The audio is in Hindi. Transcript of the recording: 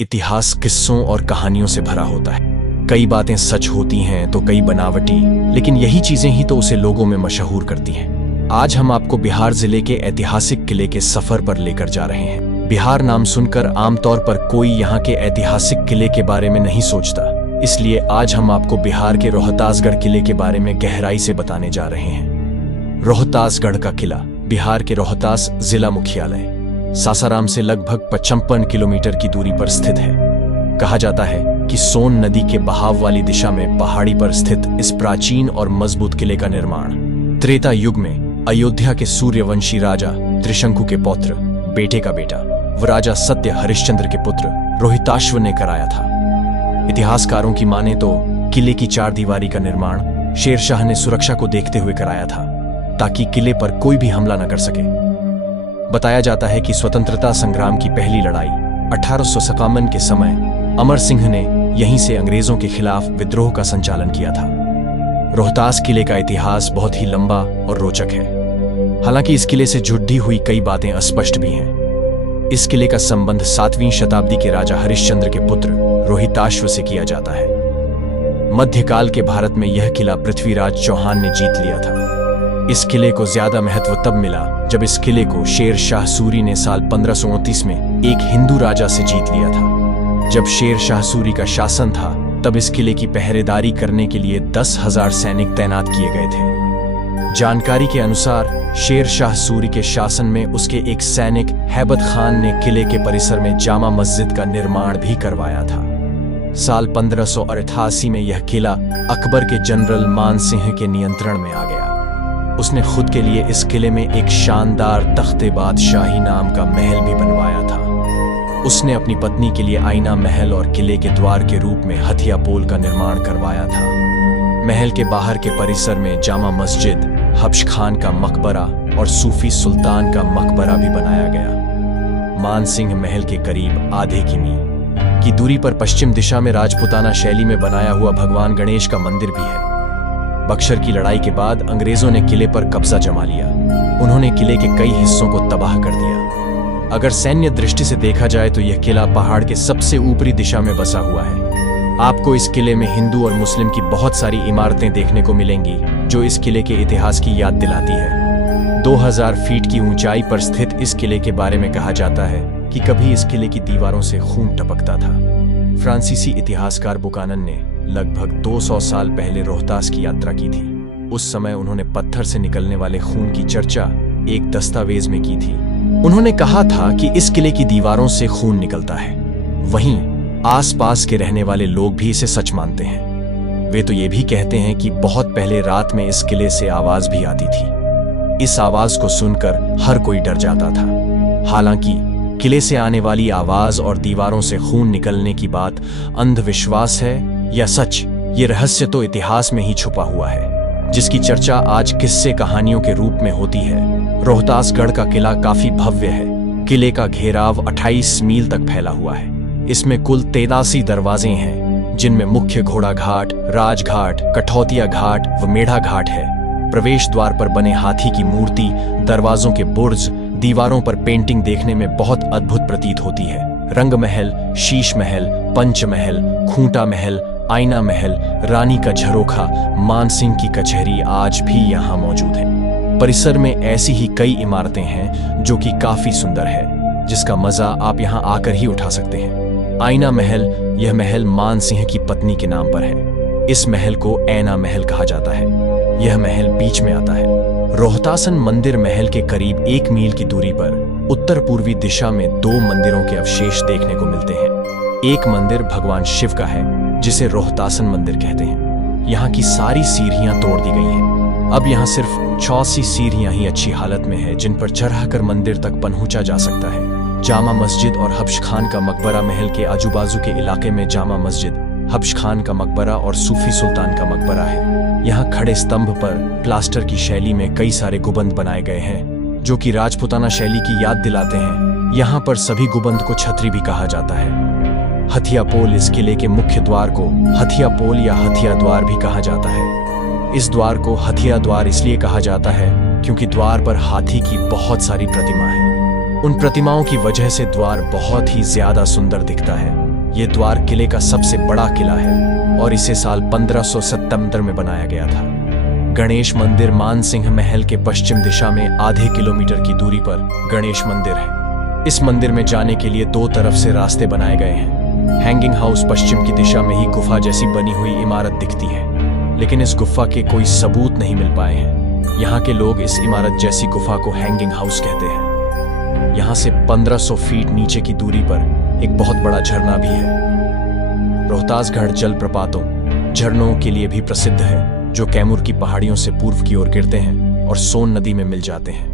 इतिहास किस्सों और कहानियों से भरा होता है। कई बातें सच होती हैं तो कई बनावटी, लेकिन यही चीजें ही तो उसे लोगों में मशहूर करती हैं। आज हम आपको बिहार जिले के ऐतिहासिक किले के सफर पर लेकर जा रहे हैं। बिहार नाम सुनकर आमतौर पर कोई यहाँ के ऐतिहासिक किले के बारे में नहीं सोचता, इसलिए आज हम आपको बिहार के रोहतासगढ़ किले के बारे में गहराई से बताने जा रहे हैं। रोहतासगढ़ का किला बिहार के रोहतास जिला मुख्यालय सासाराम से लगभग 55 किलोमीटर की दूरी पर स्थित है। कहा जाता है कि सोन नदी के बहाव वाली दिशा में पहाड़ी पर स्थित इस प्राचीन और मजबूत किले का निर्माण त्रेता युग में अयोध्या के सूर्यवंशी राजा त्रिशंकु के पौत्र, बेटे का बेटा व राजा सत्य हरिश्चंद्र के पुत्र रोहिताश्व ने कराया था। इतिहासकारों की माने तो किले की 4 दीवारी का निर्माण शेरशाह ने सुरक्षा को देखते हुए कराया था, ताकि किले पर कोई भी हमला न कर सके। बताया जाता है कि स्वतंत्रता संग्राम की पहली लड़ाई 1851 के समय अमर सिंह ने यहीं से अंग्रेजों के खिलाफ विद्रोह का संचालन किया था। रोहतास किले का इतिहास बहुत ही लंबा और रोचक है। हालांकि इस किले से जुड़ी हुई कई बातें अस्पष्ट भी हैं। इस किले का संबंध 7वीं शताब्दी के राजा हरिश्चंद्र के पुत्र रोहिताश्व से किया जाता है। मध्यकाल के भारत में यह किला पृथ्वीराज चौहान ने जीत लिया था। इस किले को ज्यादा महत्व तब मिला जब इस किले को शेर शाह सूरी ने साल 1529 में एक हिंदू राजा से जीत लिया था। जब शेर शाह सूरी का शासन था, तब इस किले की पहरेदारी करने के लिए 10,000 सैनिक तैनात किए गए थे। जानकारी के अनुसार शेर शाह सूरी के शासन में उसके एक सैनिक हैबत खान ने किले के परिसर में जामा मस्जिद का निर्माण भी करवाया था। साल 1588 में यह किला अकबर के जनरल मान सिंह के नियंत्रण में आ गया। उसने खुद के लिए इस किले में एक शानदार तख्ते बादशाही नाम का महल भी बनवाया था। उसने अपनी पत्नी के लिए आईना महल और किले के द्वार के रूप में हथिया पोल का निर्माण करवाया था। महल के बाहर के परिसर में जामा मस्जिद, हब्श खान का मकबरा और सूफी सुल्तान का मकबरा भी बनाया गया। मान सिंह महल के करीब आधे किमी की दूरी पर पश्चिम दिशा में राजपूताना शैली में बनाया हुआ भगवान गणेश का मंदिर भी है। बक्सर की लड़ाई के बाद अंग्रेजों ने किले पर कब्जा जमा लिया। उन्होंने किले के कई हिस्सों को तबाह कर दिया। अगर सैन्य दृष्टि से देखा जाए तो यह किला पहाड़ के सबसे ऊपरी दिशा में बसा हुआ है। आपको इस किले में हिंदू और मुस्लिम की बहुत सारी इमारतें देखने को मिलेंगी, जो इस किले के इतिहास की याद दिलाती है। 2000 फीट की ऊंचाई पर स्थित इस किले के बारे में कहा जाता है कि कभी इस किले की दीवारों से खून टपकता था। फ्रांसीसी इतिहासकार बुकानन ने लगभग 200 साल पहले रोहतास की यात्रा की थी। उस समय उन्होंने पत्थर से निकलने वाले खून की चर्चा एक दस्तावेज में की थी। उन्होंने कहा था कि इस किले की दीवारों से खून निकलता है। वहीं आसपास के रहने वाले लोग भी इसे सच मानते हैं। वे तो ये भी कहते हैं कि बहुत पहले रात में इस किले से आवाज भी आती थी। इस आवाज को सुनकर हर कोई डर जाता था। हालांकि किले से आने वाली आवाज और दीवारों से खून निकलने की बात अंधविश्वास है या सच, ये रहस्य तो इतिहास में ही छुपा हुआ है, जिसकी चर्चा आज किस्से कहानियों के रूप में होती है। रोहतासगढ़ का किला काफी भव्य है। किले का घेराव 28 मील तक फैला हुआ है। इसमें कुल 83 दरवाजे हैं, जिनमें मुख्य घोड़ा घाट, राजघाट, कठौतिया घाट व मेढ़ा घाट है। प्रवेश द्वार पर बने हाथी की मूर्ति, दरवाजों के बुर्ज, दीवारों पर पेंटिंग देखने में बहुत अद्भुत प्रतीत होती है। रंग महल, शीश महल, पंच महल, खूंटा महल, आईना महल, रानी का झरोखा, मानसिंह की कचहरी आज भी यहाँ मौजूद है। परिसर में ऐसी ही कई इमारतें हैं जो कि काफी सुंदर है, जिसका मजा आप यहाँ आकर ही उठा सकते हैं। आईना महल, यह महल मान सिंह की पत्नी के नाम पर है। इस महल को ऐना महल कहा जाता है। यह महल बीच में आता है। रोहतासन मंदिर महल के करीब 1 मील की दूरी पर उत्तर पूर्वी दिशा में 2 मंदिरों के अवशेष देखने को मिलते हैं। एक मंदिर भगवान शिव का है, जिसे रोहतासन मंदिर कहते हैं। यहाँ की सारी सीढ़ियां तोड़ दी गई हैं। अब यहाँ सिर्फ 86 सीढ़ियां ही अच्छी हालत में है, जिन पर चढ़कर मंदिर तक पहुंचा जा सकता है। जामा मस्जिद और हब्श खान का मकबरा महल के आजू-बाजू के इलाके में जामा मस्जिद, हब्श खान का मकबरा और सूफी सुल्तान का मकबरा है। यहाँ खड़े स्तंभ पर प्लास्टर की शैली में कई सारे गुंबद बनाए गए हैं, जो कि राजपूताना शैली की याद दिलाते हैं। यहाँ पर सभी गुंबद को छतरी भी कहा जाता है। हथिया पोल, इस किले के मुख्य द्वार को हथिया पोल या हथिया द्वार भी कहा जाता है। इस द्वार को हथिया द्वार इसलिए कहा जाता है क्योंकि द्वार पर हाथी की बहुत सारी प्रतिमा है। उन प्रतिमाओं की वजह से द्वार बहुत ही ज्यादा सुंदर दिखता है। ये द्वार किले का सबसे बड़ा किला है और इसे साल 1577 में बनाया गया था। गणेश मंदिर मानसिंह महल के पश्चिम दिशा में आधे किलोमीटर की दूरी पर गणेश मंदिर है। इस मंदिर में जाने के लिए दो तरफ से रास्ते बनाए गए हैं। हैंगिंग हाउस पश्चिम की दिशा में ही गुफा जैसी बनी हुई इमारत दिखती है, लेकिन इस गुफा के कोई सबूत नहीं मिल पाए हैं। यहाँ के लोग इस इमारत जैसी गुफा को हैंगिंग हाउस कहते हैं। यहाँ से 1500 फीट नीचे की दूरी पर एक बहुत बड़ा झरना भी है। रोहतासगढ़ जलप्रपातों झरनों के लिए भी प्रसिद्ध है, जो कैमूर की पहाड़ियों से पूर्व की ओर गिरते हैं और सोन नदी में मिल जाते हैं।